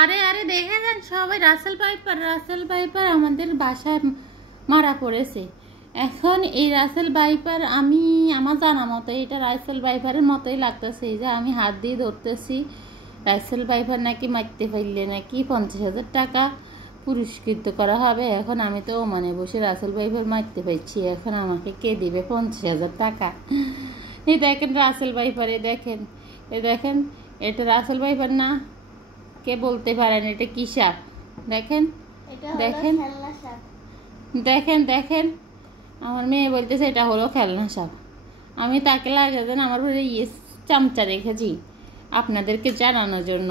আরে আরে দেখেছেন সবাই রাসেল ভাইপার আমাদের বাসায় মারা পড়েছে। এখন এই রাসেল ভাইপার আমি আমার জানা মতো এটা রাসেল ভাইপারের মতোই লাগতেছে। এই যে আমি হাত দিয়ে ধরতেছি, রাসেল ভাইপার নাকি মারতে পারলে নাকি 50,000 টাকা পুরস্কৃত করা হবে। এখন আমি তো মানে বসে রাসেল ভাইপার মারতে পারছি, এখন আমাকে কে দিবে 50,000 টাকা? এই দেখেন রাসেল ভাইপার, এ দেখেন এটা রাসেল ভাইপার না? কে বলতে পারেন এটা কি সাপ? দেখেন দেখেন দেখেন দেখেন আমার মেয়ে বলতেছে এটা হলো খেলনা সাপ। আমি তাকে লাগাতেন আমার ঘরে চামচা রেখেছি আপনাদেরকে জানানোর জন্য।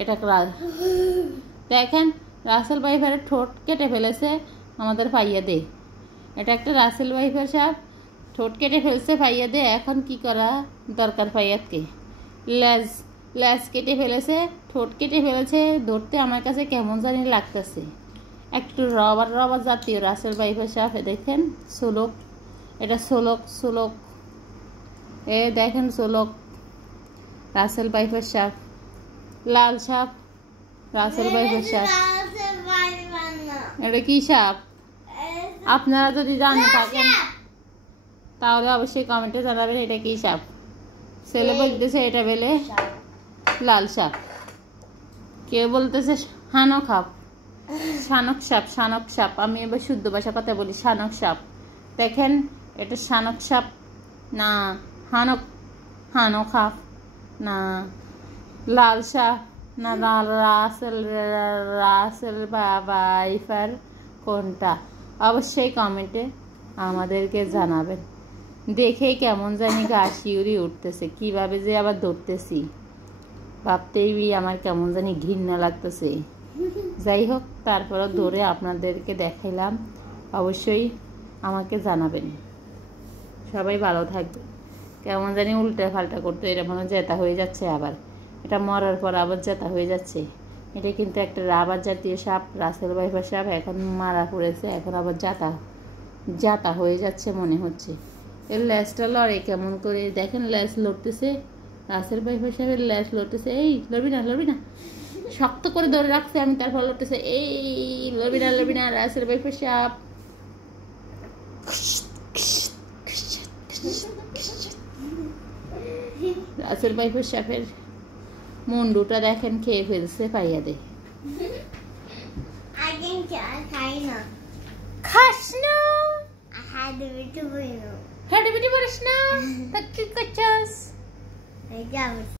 এটা দেখেন রাসেল ভাইপারের ঠোঁট কেটে ফেলেছে আমাদের ফাইয়া দে। এটা একটা রাসেল ভাইপার সাপ, ঠোঁট কেটে ফেলছে ফাইয়া দে। এখন কি করা দরকার ফাইয়াদকে? লেজ কেটে ফেলেছে, ঠোঁট কেটে ফেলেছে। ধরতে আমার কাছে কেমন জানি লাগতেছে, একটু রবার জাতীয় রাসেল ভাইপার সাপ। দেখেন সোলক, এটা সোলক এ দেখেন সোলক রাসেল ভাইপার সাপ, লাল সাপ রাসেল ভাইপার সাপ। এটা কি সাপ আপনারা যদি জানে থাকেন তাহলে অবশ্যই কমেন্টে জানাবেন এটা কি সাপ। ছেলে বলতেছে এটা বেলে লাল সাপ, কেউ বলতেছে শানক সাপ। আমি এবার শুদ্ধ ভাষা কথা বলি, শানক সাপ। দেখেন এটা শানক সাপ না হানক সাপ না লাল সাপ না রাসেল ভাইপার কোনটা? অবশ্যই কমেন্টে আমাদেরকে জানাবেন। দেখেই কেমন জানি গা শিউরি উঠতেছে, কিভাবে যে আবার ধরতেছি ভাবতেই আমার কেমন জানি ঘৃণা লাগতেছে। যাই হোক, তারপরে ধরে আপনাদেরকে দেখাইলাম। অবশ্যই আমাকে জানাবেন। সবাই ভালো থাকবে। কেমন জানি উল্টে পাল্টা করতে, এটা মনে জেতা হয়ে যাচ্ছে, আবার এটা মরার পর আবার জেতা হয়ে যাচ্ছে। এটা কিন্তু একটা রাবার জাতীয় সাপ, রাসেল ভাইপার সাপ। এখন মারা পড়েছে, এখন আবার জাতা হয়ে যাচ্ছে মনে হচ্ছে। এর ল্যাসটা লড়ে কেমন করে, দেখেন ল্যাস লড়তেছে রাসেল ভাইপার সাহেবের, ল্যাস লড়তেছে। এই লড়বি না শক্ত করে ধরে রাখছে আমি, তারপর লড়তেছে। এই লড়বি না রাসেল ভাইপার সাপ। রাসেল ভাইপার সাপের মুন্ডুটা দেখেন খেয়ে ফেলছে পাইয়া দে। খাস না হাড্ডি বিটি বলিস না, তা কি করছস?